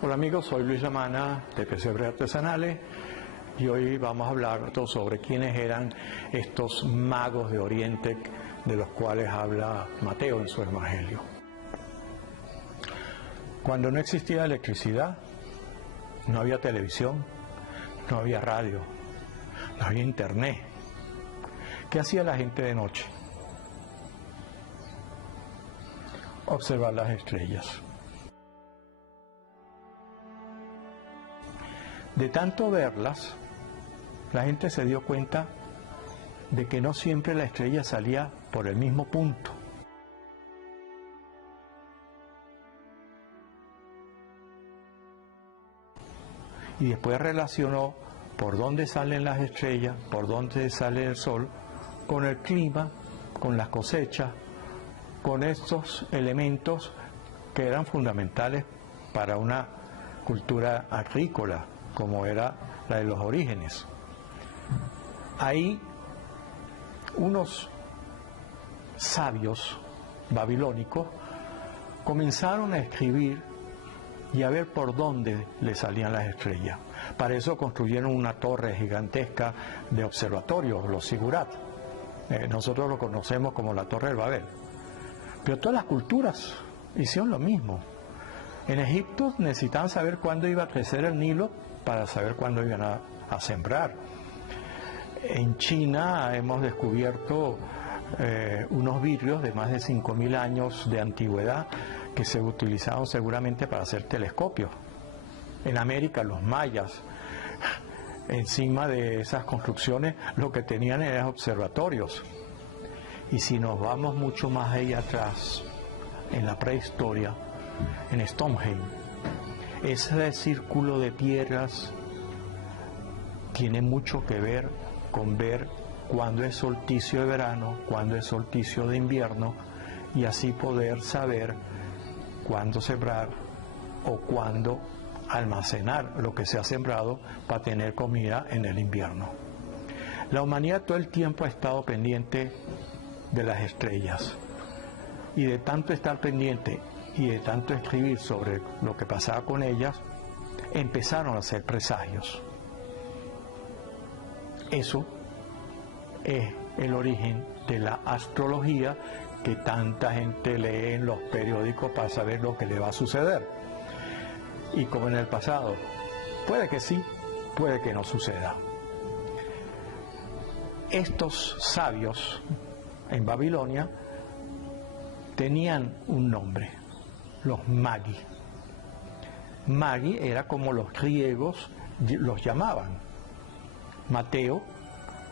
Hola amigos, soy Luis Lamana de Pesebre Artesanales y hoy vamos a hablar sobre quiénes eran estos magos de Oriente de los cuales habla Mateo en su Evangelio. Cuando no existía electricidad, no había televisión, no había radio, no había internet. ¿Qué hacía la gente de noche? Observar las estrellas. De tanto verlas, la gente se dio cuenta de que no siempre la estrella salía por el mismo punto. Y después relacionó por dónde salen las estrellas, por dónde sale el sol, con el clima, con las cosechas, con estos elementos que eran fundamentales para una cultura agrícola, como era la de los orígenes. Ahí unos sabios babilónicos comenzaron a escribir y a ver por dónde le salían las estrellas. Para eso construyeron una torre gigantesca de observatorios, los Zigurat. Nosotros lo conocemos como la Torre del Babel. Pero todas las culturas hicieron lo mismo. En Egipto necesitaban saber cuándo iba a crecer el Nilo para saber cuándo iban a sembrar. En China hemos descubierto unos vidrios de más de 5.000 años de antigüedad que se utilizaban seguramente para hacer telescopios. En América los mayas, encima de esas construcciones, lo que tenían eran observatorios. Y si nos vamos mucho más allá atrás, en la prehistoria, en Stonehenge, ese círculo de piedras tiene mucho que ver con ver cuándo es solsticio de verano, cuándo es solsticio de invierno, y así poder saber cuándo sembrar o cuándo almacenar lo que se ha sembrado para tener comida en el invierno. La humanidad todo el tiempo ha estado pendiente de las estrellas, y de tanto estar pendiente y de tanto escribir sobre lo que pasaba con ellas, empezaron a hacer presagios. Eso es el origen de la astrología que tanta gente lee en los periódicos para saber lo que le va a suceder. Y como en el pasado, puede que sí, puede que no suceda. Estos sabios en Babilonia tenían un nombre: los magi. Magi era como los griegos los llamaban. Mateo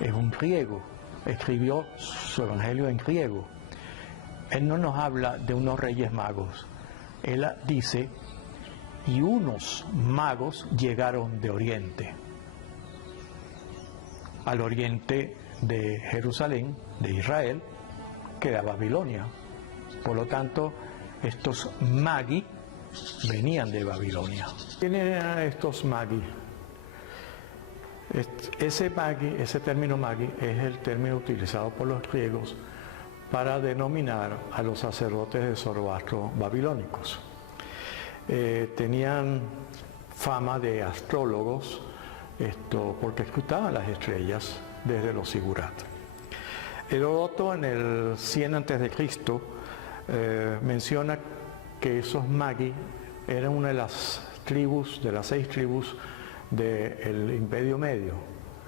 es un griego, escribió su evangelio en griego. Él no nos habla de unos reyes magos. Él dice, y unos magos llegaron de Oriente. Al oriente de Jerusalén, de Israel, queda Babilonia. Por lo tanto, estos magi venían de Babilonia. ¿Quiénes eran estos magi? Ese término magi es el término utilizado por los griegos para denominar a los sacerdotes de Zoroastro babilónicos. Tenían fama de astrólogos, porque escrutaban las estrellas desde los Zigurat. Heródoto en el 100 a.C. Menciona que esos magi eran una de las tribus, de las 6 tribus del Imperio Medio,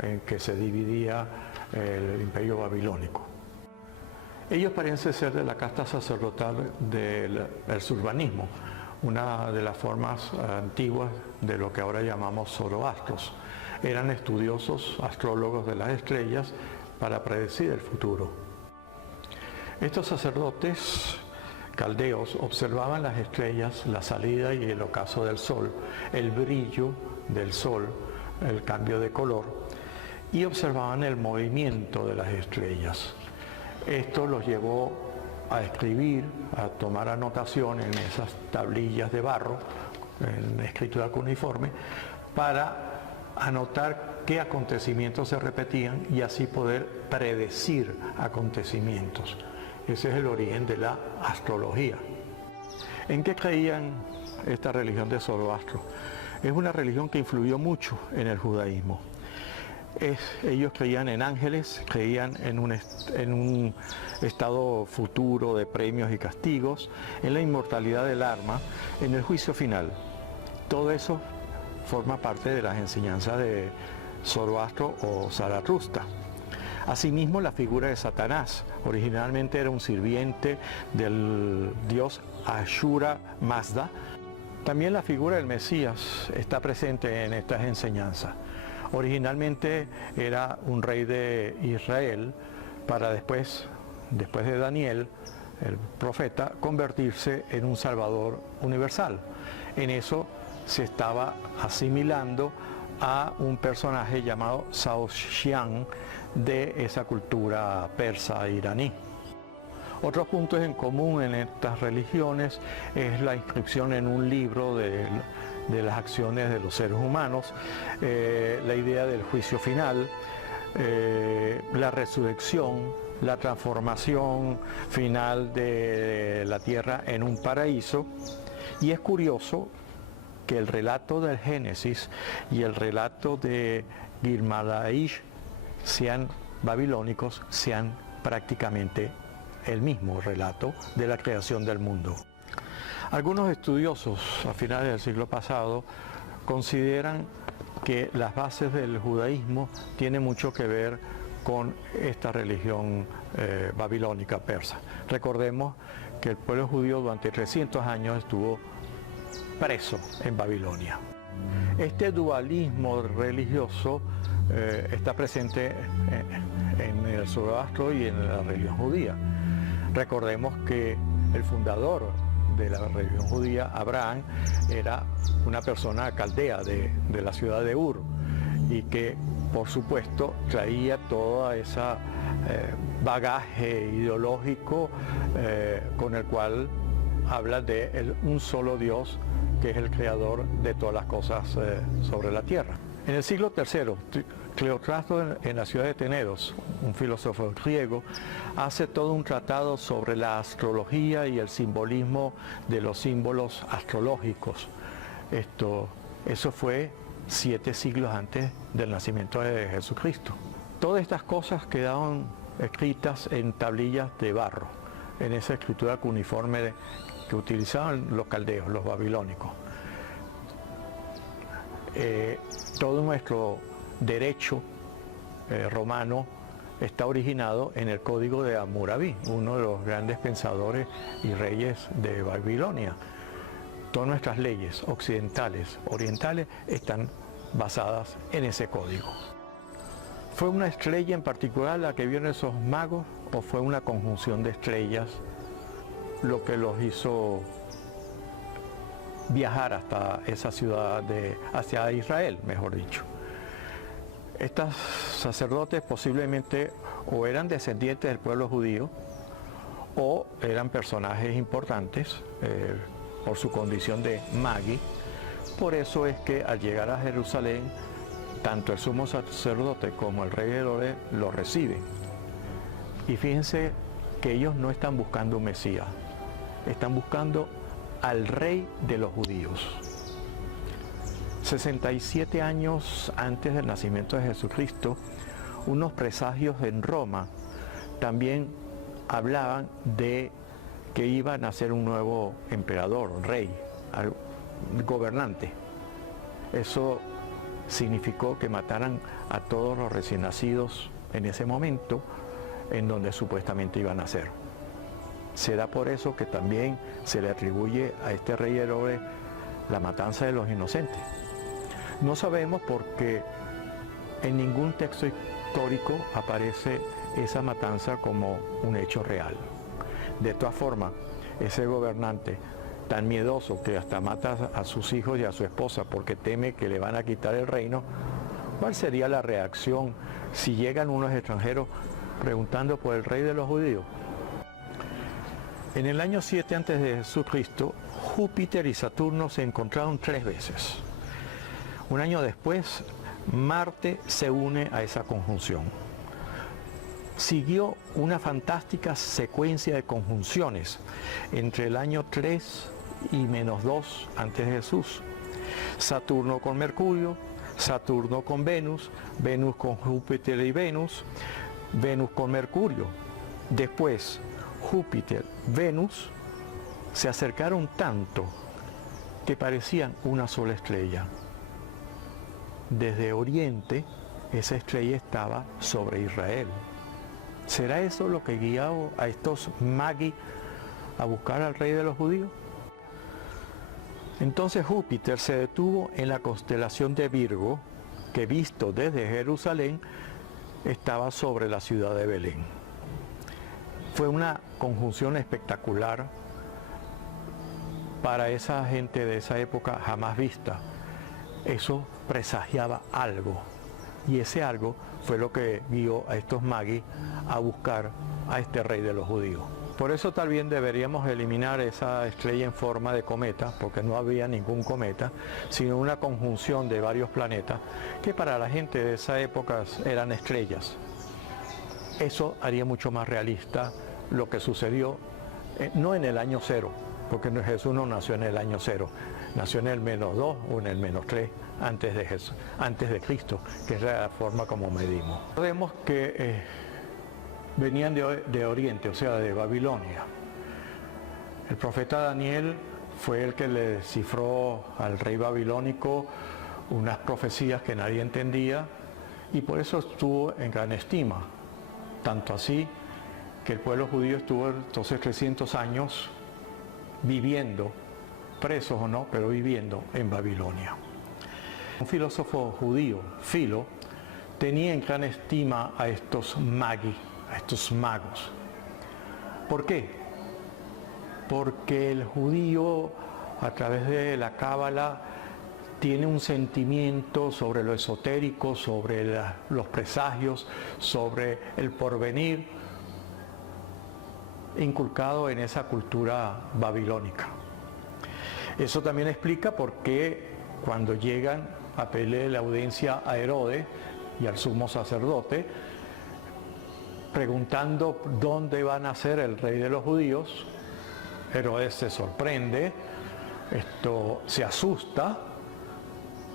en que se dividía el Imperio Babilónico. Ellos parecen ser de la casta sacerdotal del zurbanismo, una de las formas antiguas de lo que ahora llamamos zoroastros. Eran estudiosos, astrólogos de las estrellas para predecir el futuro. Estos sacerdotes caldeos observaban las estrellas, la salida y el ocaso del sol, el brillo del sol, el cambio de color, y observaban el movimiento de las estrellas. Esto los llevó a escribir, a tomar anotación en esas tablillas de barro, en escritura cuneiforme, para anotar qué acontecimientos se repetían y así poder predecir acontecimientos. Ese es el origen de la astrología. ¿En qué creían esta religión de Zoroastro. Es una religión que influyó mucho en el judaísmo. Ellos creían en ángeles, creían en un estado futuro de premios y castigos, en la inmortalidad del alma, en el juicio final. Todo eso forma parte de las enseñanzas de Zoroastro o Zaratustra. Asimismo, la figura de Satanás originalmente era un sirviente del dios Ashura Mazda. También la figura del Mesías está presente en estas enseñanzas. Originalmente era un rey de Israel para después de Daniel, el profeta, convertirse en un salvador universal. En eso se estaba asimilando a un personaje llamado Shao Xiang de esa cultura persa iraní. Otros puntos en común en estas religiones es la inscripción en un libro de las acciones de los seres humanos, la idea del juicio final, la resurrección, la transformación final de la tierra en un paraíso. Y es curioso que el relato del Génesis y el relato de Gilgamesh sean babilónicos, sean prácticamente el mismo relato de la creación del mundo. Algunos estudiosos a finales del siglo pasado consideran que las bases del judaísmo tienen mucho que ver con esta religión babilónica persa. Recordemos que el pueblo judío durante 300 años estuvo preso en Babilonia. Este dualismo religioso está presente en el Zoroastro y en la religión judía. Recordemos que el fundador de la religión judía, Abraham, era una persona caldea de la ciudad de Ur y que por supuesto traía toda esa bagaje ideológico con el cual habla de un solo Dios que es el creador de todas las cosas sobre la tierra. En el siglo III, Cleostrasto en la ciudad de Tenedos, un filósofo griego, hace todo un tratado sobre la astrología y el simbolismo de los símbolos astrológicos. Eso fue 7 siglos antes del nacimiento de Jesucristo. Todas estas cosas quedaron escritas en tablillas de barro, en esa escritura cuneiforme que utilizaban los caldeos, los babilónicos. Todo nuestro derecho romano está originado en el Código de Hammurabi, uno de los grandes pensadores y reyes de Babilonia. Todas nuestras leyes occidentales, orientales, están basadas en ese código. ¿Fue una estrella en particular la que vieron esos magos o fue una conjunción de estrellas lo que los hizo viajar hasta esa ciudad, hacia Israel, mejor dicho? Estos sacerdotes posiblemente o eran descendientes del pueblo judío o eran personajes importantes por su condición de magi. Por eso es que al llegar a Jerusalén, tanto el sumo sacerdote como el rey Herodes lo reciben. Y fíjense que ellos no están buscando un Mesías, están buscando al rey de los judíos. 67 años antes del nacimiento de Jesucristo, unos presagios en Roma también hablaban de que iba a nacer un nuevo emperador, rey, gobernante. Eso significó que mataran a todos los recién nacidos en ese momento en donde supuestamente iban a nacer. Será por eso que también se le atribuye a este rey Herodes la matanza de los inocentes. No sabemos porque en ningún texto histórico aparece esa matanza como un hecho real. De todas formas, ese gobernante tan miedoso que hasta mata a sus hijos y a su esposa porque teme que le van a quitar el reino, ¿cuál sería la reacción si llegan unos extranjeros preguntando por el rey de los judíos? En el año 7 antes de Jesucristo, Júpiter y Saturno se encontraron 3 veces. Un año después, Marte se une a esa conjunción. Siguió una fantástica secuencia de conjunciones entre el año 3 y -2 antes de Jesús. Saturno con Mercurio, Saturno con Venus, Venus con Júpiter y Venus, Venus con Mercurio. Después, Júpiter, Venus se acercaron tanto que parecían una sola estrella. Desde Oriente, esa estrella estaba sobre Israel. ¿Será eso lo que guió a estos magos a buscar al rey de los judíos? Entonces Júpiter se detuvo en la constelación de Virgo, que visto desde Jerusalén, estaba sobre la ciudad de Belén. Fue una conjunción espectacular para esa gente de esa época jamás vista. Eso presagiaba algo, y ese algo fue lo que guió a estos magos a buscar a este rey de los judíos. Por eso también deberíamos eliminar esa estrella en forma de cometa, porque no había ningún cometa, sino una conjunción de varios planetas que para la gente de esa época eran estrellas. Eso haría mucho más realista lo que sucedió, no en el año 0, porque Jesús no nació en el año 0, nació en el -2 o en el -3 antes de Jesús, antes de Cristo, que es la forma como medimos. Vemos que venían de Oriente, o sea, de Babilonia. El profeta Daniel fue el que le descifró al rey babilónico unas profecías que nadie entendía, y por eso estuvo en gran estima. Tanto así que el pueblo judío estuvo entonces 300 años viviendo, presos o no, pero viviendo en Babilonia. Un filósofo judío, Filo, tenía en gran estima a estos magos. ¿Por qué? Porque el judío, a través de la cábala, tiene un sentimiento sobre lo esotérico, sobre los presagios, sobre el porvenir, inculcado en esa cultura babilónica. Eso también explica por qué cuando llegan a pedirle la audiencia a Herodes y al sumo sacerdote, preguntando dónde va a nacer el rey de los judíos, Herodes se sorprende, se asusta,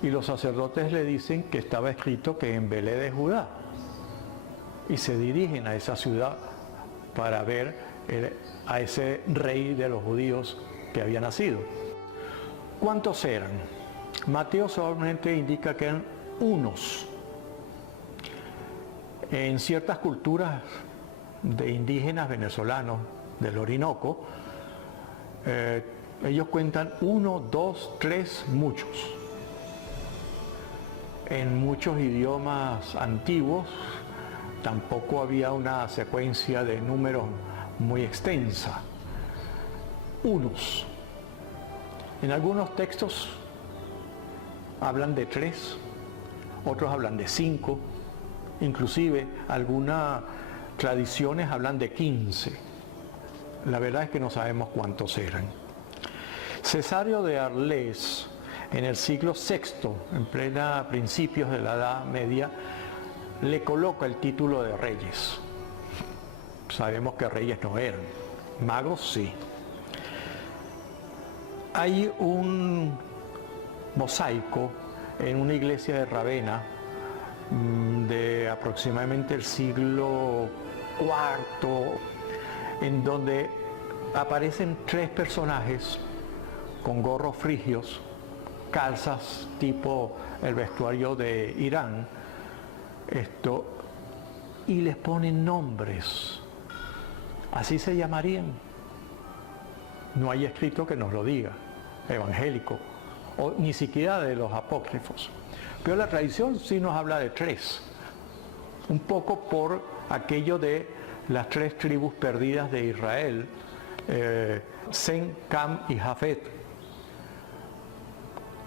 y los sacerdotes le dicen que estaba escrito que en Belén de Judá, y se dirigen a esa ciudad para ver a ese rey de los judíos que había nacido. ¿Cuántos eran? Mateo solamente indica que eran unos. En ciertas culturas de indígenas venezolanos del Orinoco, ellos cuentan 1, 2, 3, muchos. En muchos idiomas antiguos tampoco había una secuencia de números muy extensa. Unos. En algunos textos hablan de 3, otros hablan de 5, inclusive algunas tradiciones hablan de 15. La verdad es que no sabemos cuántos eran. Cesario de Arles, en el siglo VI, en principios de la Edad Media, le coloca el título de reyes. Sabemos que reyes no eran, magos sí. Hay un mosaico en una iglesia de Ravenna de aproximadamente el siglo IV, en donde aparecen 3 personajes con gorros frigios, calzas tipo el vestuario de Irán, y les ponen nombres. Así se llamarían. No hay escrito que nos lo diga, evangélico, o ni siquiera de los apócrifos. Pero la tradición sí nos habla de 3, un poco por aquello de las 3 tribus perdidas de Israel, Sem, Cam y Jafet,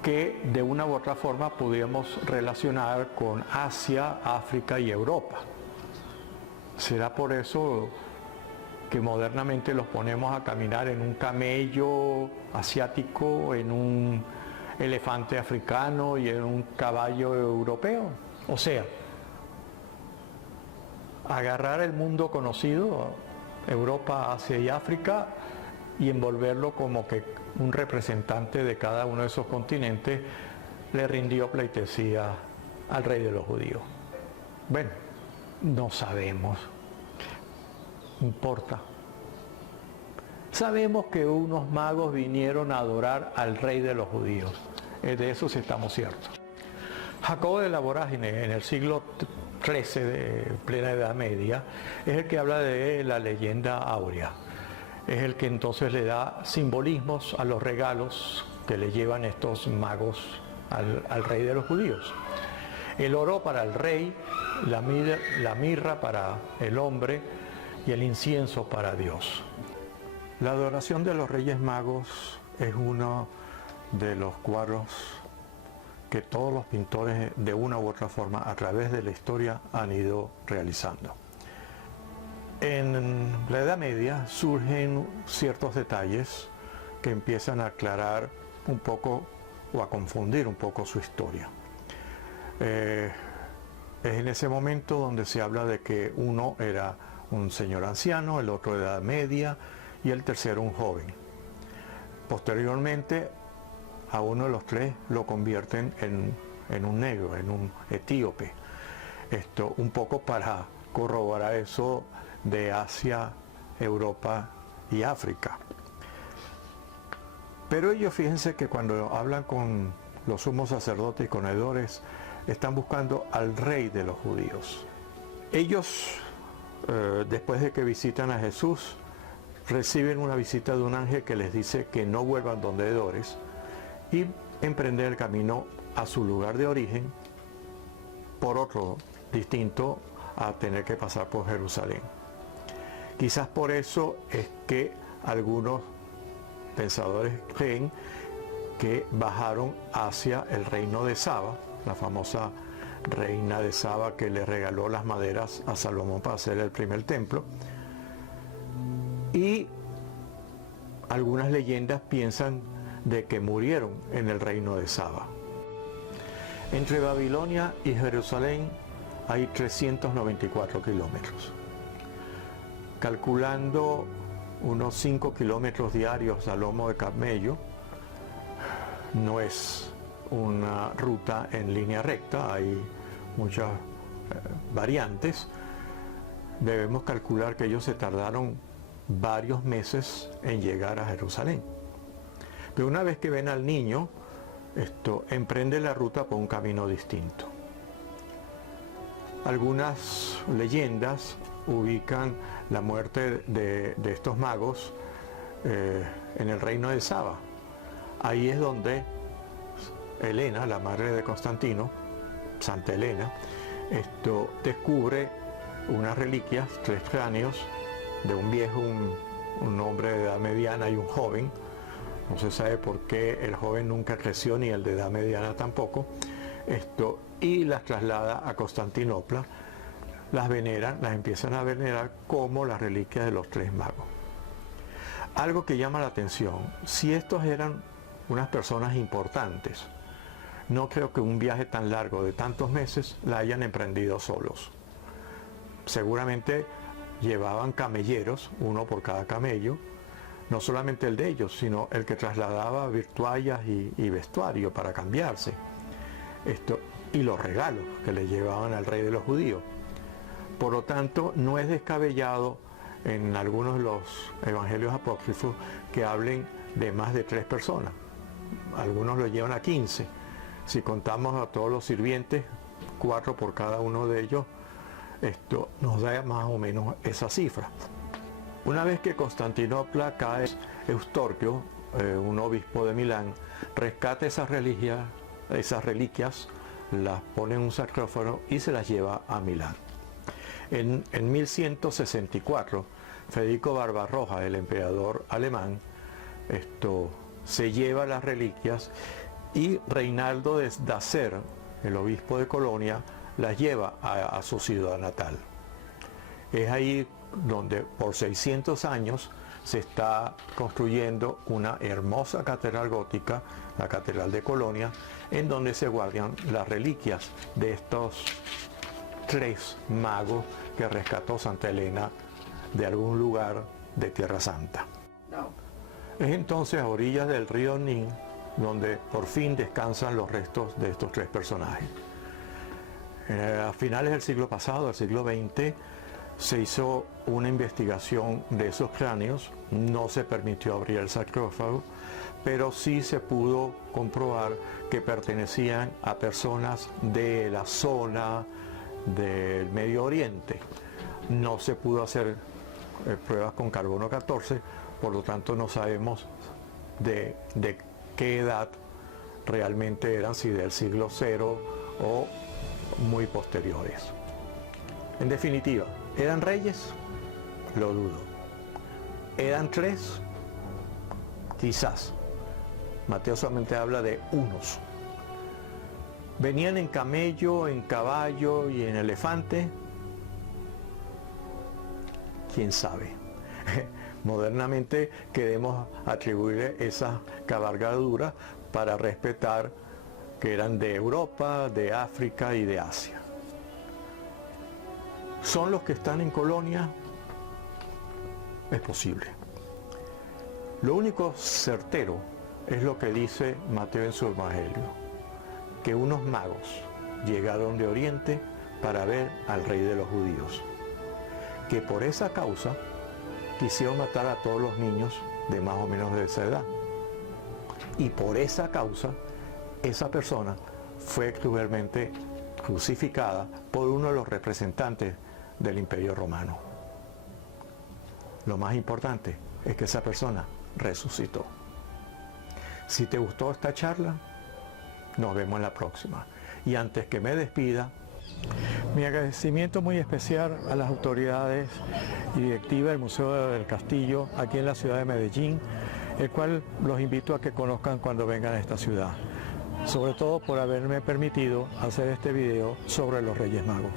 que de una u otra forma podíamos relacionar con Asia, África y Europa. ¿Será por eso que modernamente los ponemos a caminar en un camello asiático, en un elefante africano y en un caballo europeo? O sea, agarrar el mundo conocido, Europa, Asia y África, y envolverlo como que un representante de cada uno de esos continentes le rindió pleitesía al rey de los judíos. Bueno, no sabemos, no importa. Sabemos que unos magos vinieron a adorar al rey de los judíos, de eso sí estamos ciertos. Jacobo de la Vorágine, en el siglo XIII de plena Edad Media, es el que habla de la leyenda áurea. Es el que entonces le da simbolismos a los regalos que le llevan estos magos al rey de los judíos. El oro para el rey, la mirra para el hombre y el incienso para Dios. La adoración de los Reyes Magos es uno de los cuadros que todos los pintores de una u otra forma a través de la historia han ido realizando. En la Edad Media surgen ciertos detalles que empiezan a aclarar un poco o a confundir un poco su historia. Es en ese momento donde se habla de que uno era un señor anciano, el otro de edad media y el tercero un joven. Posteriormente a uno de los tres lo convierten en un negro, en un etíope. Esto un poco para corroborar eso de Asia, Europa y África. Pero ellos, fíjense que cuando hablan con los sumos sacerdotes y conedores, están buscando al rey de los judíos. Ellos, después de que visitan a Jesús, reciben una visita de un ángel que les dice que no vuelvan donde Herodes y emprender el camino a su lugar de origen, por otro distinto a tener que pasar por Jerusalén. Quizás por eso es que algunos pensadores creen que bajaron hacia el reino de Saba, la famosa reina de Saba que le regaló las maderas a Salomón para hacer el primer templo. Y algunas leyendas piensan de que murieron en el reino de Saba. Entre Babilonia y Jerusalén hay 394 kilómetros. Calculando unos 5 kilómetros diarios a lomo de camello, no es una ruta en línea recta, hay muchas variantes. Debemos calcular que ellos se tardaron varios meses en llegar a Jerusalén. Pero una vez que ven al niño, emprende la ruta por un camino distinto. Algunas leyendas ubican la muerte de estos magos en el reino de Saba. Ahí es donde Helena, la madre de Constantino, Santa Helena, descubre unas reliquias, 3 cráneos de un viejo, un hombre de edad mediana y un joven. No se sabe por qué el joven nunca creció ni el de edad mediana tampoco. Y las traslada a Constantinopla, las veneran, las empiezan a venerar como las reliquias de los 3 magos. Algo que llama la atención, si estos eran unas personas importantes, no creo que un viaje tan largo de tantos meses la hayan emprendido solos. Seguramente llevaban camelleros, uno por cada camello, no solamente el de ellos, sino el que trasladaba virtuallas y vestuario para cambiarse. Y los regalos que le llevaban al rey de los judíos. Por lo tanto, no es descabellado en algunos de los evangelios apócrifos que hablen de más de 3 personas. Algunos lo llevan a 15. Si contamos a todos los sirvientes, 4 por cada uno de ellos, esto nos da más o menos esa cifra. Una vez que Constantinopla cae, Eustorquio, un obispo de Milán, rescata esas reliquias, las pone en un sarcófago y se las lleva a Milán. En 1164, Federico Barbarroja, el emperador alemán, se lleva las reliquias y Reinaldo de Dacer, el obispo de Colonia, las lleva a su ciudad natal. Es ahí donde por 600 años se está construyendo una hermosa catedral gótica, la Catedral de Colonia, en donde se guardan las reliquias de estos 3 magos que rescató Santa Helena de algún lugar de Tierra Santa. Es entonces a orillas del río Nin donde por fin descansan los restos de estos tres personajes. A finales del siglo pasado, del siglo XX, se hizo una investigación de esos cráneos, no se permitió abrir el sarcófago, pero sí se pudo comprobar que pertenecían a personas de la zona del Medio Oriente. No se pudo hacer pruebas con carbono 14, por lo tanto no sabemos de qué edad realmente eran, si del siglo cero o muy posteriores. En definitiva, ¿eran reyes? Lo dudo. ¿Eran tres? Quizás. Mateo solamente habla de unos. ¿Venían en camello, en caballo y en elefante? ¿Quién sabe? Modernamente queremos atribuirle esa cabalgadura para respetar que eran de Europa, de África y de Asia. ¿Son los que están en Colonia? Es posible. Lo único certero es lo que dice Mateo en su Evangelio, que unos magos llegaron de Oriente para ver al rey de los judíos, que por esa causa quisieron matar a todos los niños de más o menos de esa edad. Y por esa causa, esa persona fue cruelmente crucificada por uno de los representantes del Imperio Romano. Lo más importante es que esa persona resucitó. Si te gustó esta charla, nos vemos en la próxima. Y antes que me despida, mi agradecimiento muy especial a las autoridades y directivas del Museo del Castillo aquí en la ciudad de Medellín, el cual los invito a que conozcan cuando vengan a esta ciudad, sobre todo por haberme permitido hacer este video sobre los Reyes Magos.